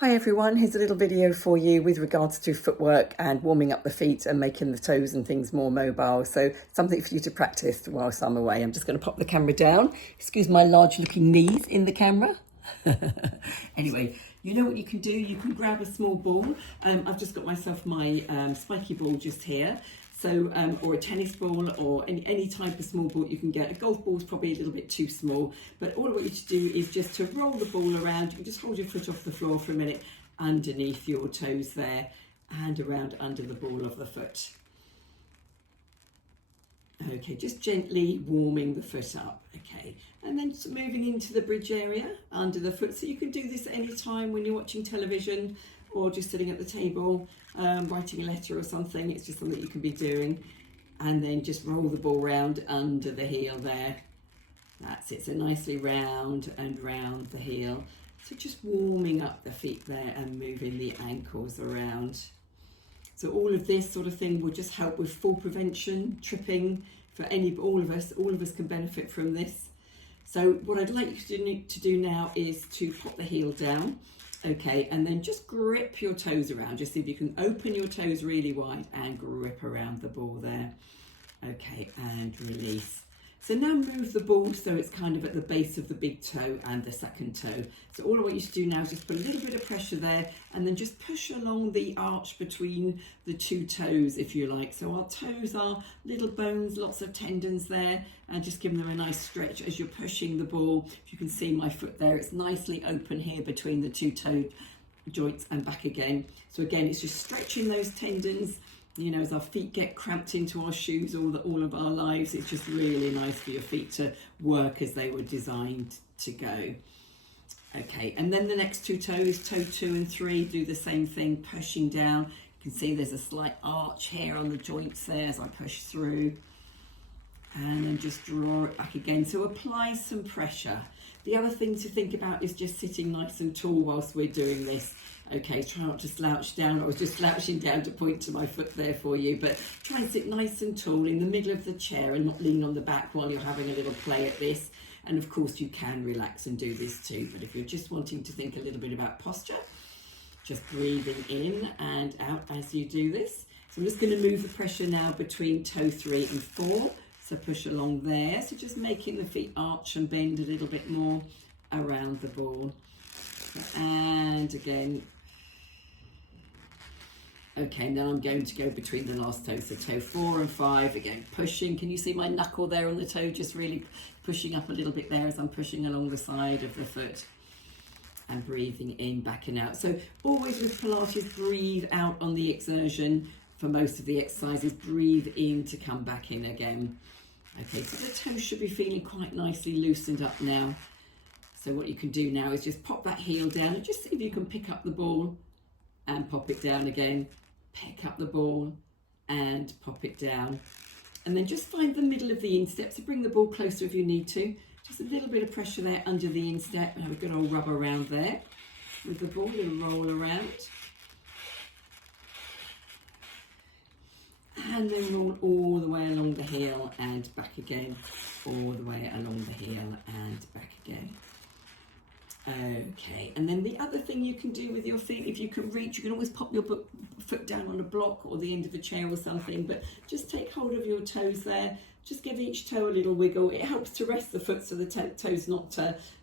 Hi everyone, here's a little video for you with regards to footwork and warming up the feet and making the toes and things more mobile. So something for you to practice whilst I'm away. I'm just going to pop the camera down. Excuse my large looking knees in the camera. Anyway, you know what you can do? You can grab a small ball. I've just got myself my spiky ball just here. So, or a tennis ball or any type of small ball you can get. A golf ball is probably a little bit too small, but all I want you to do is just to roll the ball around. You can just hold your foot off the floor for a minute underneath your toes there and around under the ball of the foot. Okay, just gently warming the foot up, okay. And then moving into the bridge area under the foot. So you can do this at any time when you're watching television or just sitting at the table, writing a letter or something. It's just something you can be doing. And then just roll the ball round under the heel there. That's it, so nicely round and round the heel. So just warming up the feet there and moving the ankles around. So all of this sort of thing will just help with fall prevention, tripping, for all of us can benefit from this. So what I'd like you to do now is to pop the heel down, okay, and then just grip your toes around. Just see if you can open your toes really wide and grip around the ball there. Okay, and release. So now move the ball so it's kind of at the base of the big toe and the second toe. So all I want you to do now is just put a little bit of pressure there and then just push along the arch between the two toes, if you like. So our toes are little bones, lots of tendons there, and just giving them a nice stretch as you're pushing the ball. If you can see my foot there, it's nicely open here between the two toe joints and back again. So again, it's just stretching those tendons. You know, as our feet get cramped into our shoes all of our lives, it's just really nice for your feet to work as they were designed to go. Okay, and then the next two toes, toe 2 and 3, do the same thing, pushing down. You can see there's a slight arch here on the joints there as I push through. And then just draw it back again. So apply some pressure. The other thing to think about is just sitting nice and tall whilst we're doing this. Okay, try not to slouch down. I was just slouching down to point to my foot there for you, but try and sit nice and tall in the middle of the chair and not lean on the back while you're having a little play at this. And of course you can relax and do this too, but if you're just wanting to think a little bit about posture, just breathing in and out as you do this. So I'm just going to move the pressure now between toe 3 and 4. So push along there. So just making the feet arch and bend a little bit more around the ball. And again. Okay, now I'm going to go between the last toes. So toe 4 and 5, again, pushing. Can you see my knuckle there on the toe? Just really pushing up a little bit there as I'm pushing along the side of the foot. And breathing in, back and out. So always with Pilates, breathe out on the exertion. For most of the exercises, breathe in to come back in again. Okay, so the toes should be feeling quite nicely loosened up now. So what you can do now is just pop that heel down and just see if you can pick up the ball and pop it down again. Pick up the ball and pop it down. And then just find the middle of the instep. So bring the ball closer if you need to. Just a little bit of pressure there under the instep and have a good old rub around there with the ball and roll around. And then roll all the way along the heel and back again, all the way along the heel and back again. Okay, and then the other thing you can do with your feet, if you can reach, you can always pop your foot down on a block or the end of a chair or something, but just take hold of your toes there. Just give each toe a little wiggle. It helps to rest the foot so the toes not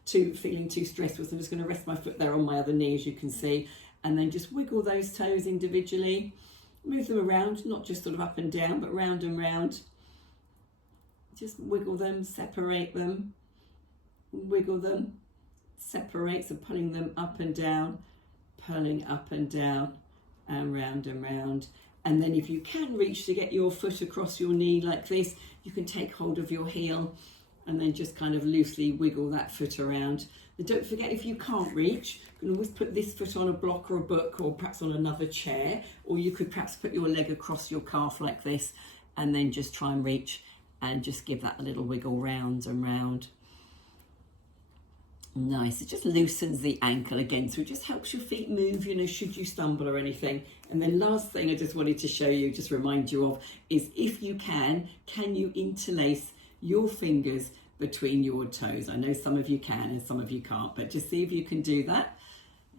feeling too stressful. So I'm just going to rest my foot there on my other knee, as you can see, and then just wiggle those toes individually. Move them around, not just sort of up and down, but round and round. Just wiggle them, separate them, wiggle them, separate, so pulling them up and down, pulling up and down, and round and round. And then if you can reach to get your foot across your knee like this, you can take hold of your heel and then just kind of loosely wiggle that foot around. And don't forget, if you can't reach, you can always put this foot on a block or a book or perhaps on another chair, or you could perhaps put your leg across your calf like this and then just try and reach and just give that a little wiggle round and round. Nice, it just loosens the ankle again, so it just helps your feet move, you know, should you stumble or anything. And then last thing I just wanted to show you, just remind you of, is if you can you interlace your fingers between your toes? I know some of you can and some of you can't, but just see if you can do that.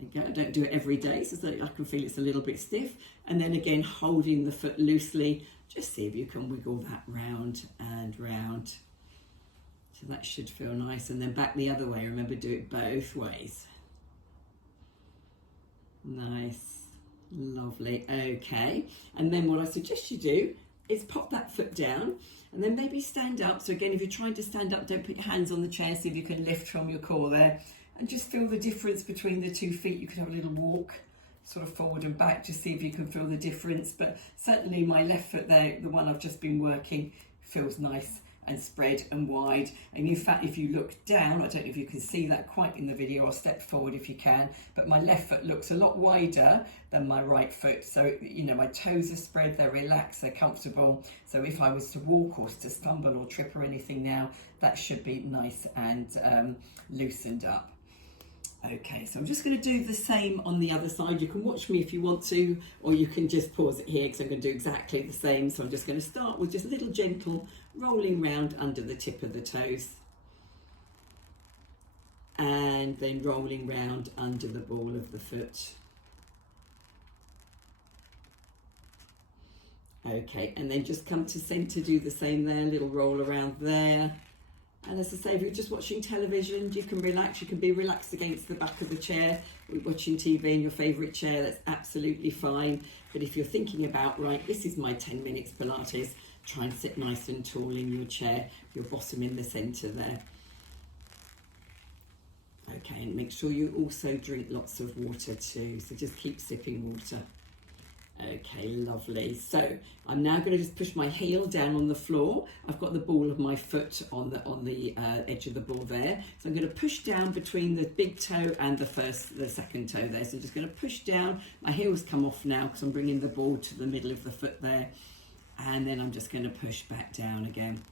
Again, I don't do it every day, so that I can feel it's a little bit stiff. And then again, holding the foot loosely, just see if you can wiggle that round and round. So that should feel nice. And then back the other way. Remember, do it both ways. Nice, lovely. Okay, and then what I suggest you do is pop that foot down and then maybe stand up. So again, if you're trying to stand up, don't put your hands on the chair, see if you can lift from your core there, and just feel the difference between the 2 feet. You could have a little walk sort of forward and back, just see if you can feel the difference. But certainly my left foot there, the one I've just been working, feels nice and spread and wide. And in fact, if you look down, I don't know if you can see that quite in the video, or step forward if you can, but my left foot looks a lot wider than my right foot. So, you know, my toes are spread, they're relaxed, they're comfortable. So if I was to walk or to stumble or trip or anything now, that should be nice and loosened up. Okay, so I'm just going to do the same on the other side. You can watch me if you want to, or you can just pause it here because I'm going to do exactly the same. So I'm just going to start with just a little gentle rolling round under the tip of the toes. And then rolling round under the ball of the foot. Okay, and then just come to centre, do the same there, little roll around there. And as I say, if you're just watching television, you can relax. You can be relaxed against the back of the chair. We're watching TV in your favourite chair, that's absolutely fine. But if you're thinking about, right, this is my 10 minutes Pilates, try and sit nice and tall in your chair, your bottom in the centre there. Okay, and make sure you also drink lots of water too. So just keep sipping water. Okay, lovely. So I'm now going to just push my heel down on the floor. I've got the ball of my foot on the edge of the ball there. So I'm going to push down between the big toe and the second toe there. So I'm just going to push down. My heel's come off now because I'm bringing the ball to the middle of the foot there. And then I'm just going to push back down again.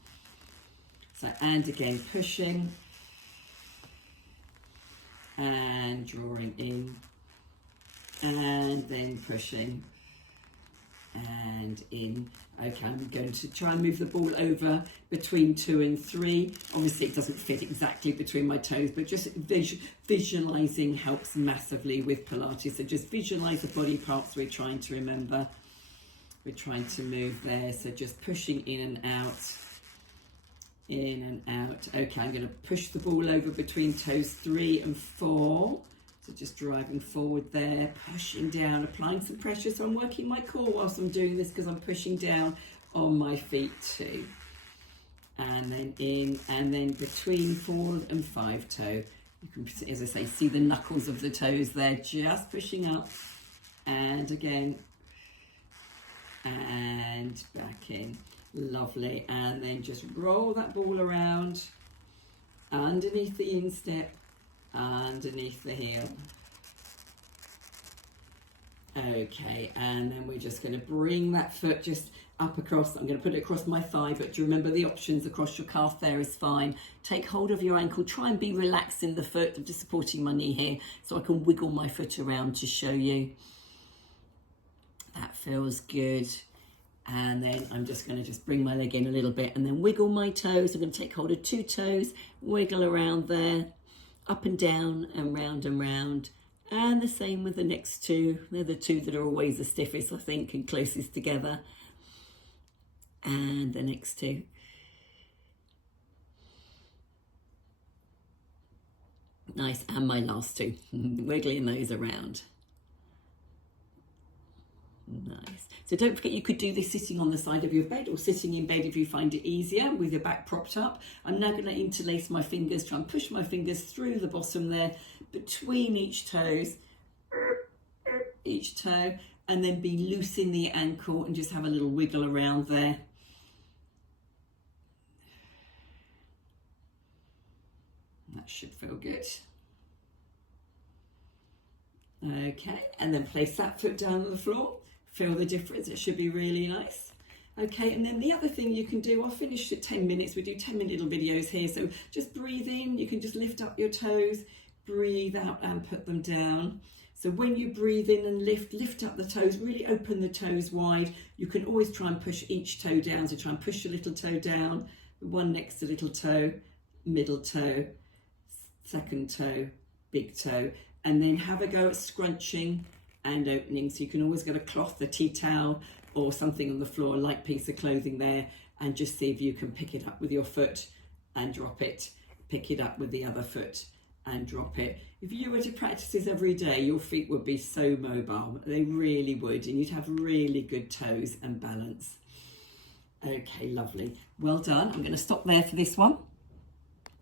So, and again, pushing and drawing in and then pushing and in. Okay, I'm going to try and move the ball over between 2 and 3. Obviously it doesn't fit exactly between my toes, but just visualizing helps massively with Pilates. So just visualize the body parts we're trying to remember. We're trying to move there. So just pushing in and out, in and out. Okay, I'm going to push the ball over between toes 3 and 4. So just driving forward there, pushing down, applying some pressure. So I'm working my core whilst I'm doing this because I'm pushing down on my feet too. And then in, and then between 4 and 5 toe. You can, as I say, see the knuckles of the toes there, just pushing up. And again, and back in. Lovely. And then just roll that ball around underneath the instep, underneath the heel. Okay, and then we're just going to bring that foot just up across. I'm going to put it across my thigh, but do you remember the options across your calf there is fine. Take hold of your ankle, try and be relaxed in the foot. I'm just supporting my knee here so I can wiggle my foot around to show you. That feels good. And then I'm just going to just bring my leg in a little bit and then wiggle my toes. I'm going to take hold of 2 toes, wiggle around there, up and down and round, and the same with the next 2. They're the 2 that are always the stiffest, I think, and closest together. And the next 2. Nice, and my last 2. Wiggling those around. Nice. So don't forget you could do this sitting on the side of your bed or sitting in bed if you find it easier with your back propped up. I'm now going to interlace my fingers, try and push my fingers through the bottom there, between each toe, and then be loose in the ankle and just have a little wiggle around there. That should feel good. Okay, and then place that foot down on the floor. Feel the difference, it should be really nice. Okay, and then the other thing you can do, I'll finish at 10 minutes. We do 10-minute little videos here. So just breathe in, you can just lift up your toes, breathe out and put them down. So when you breathe in and lift up the toes, really open the toes wide. You can always try and push each toe down. So try and push your little toe down, the one next to little toe, middle toe, second toe, big toe, and then have a go at scrunching and opening. So you can always get a cloth, a tea towel, or something on the floor, a light piece of clothing there, and just see if you can pick it up with your foot and drop it, pick it up with the other foot and drop it. If you were to practice this every day, your feet would be so mobile, they really would, and you'd have really good toes and balance. Okay, lovely, well done. I'm going to stop there for this one.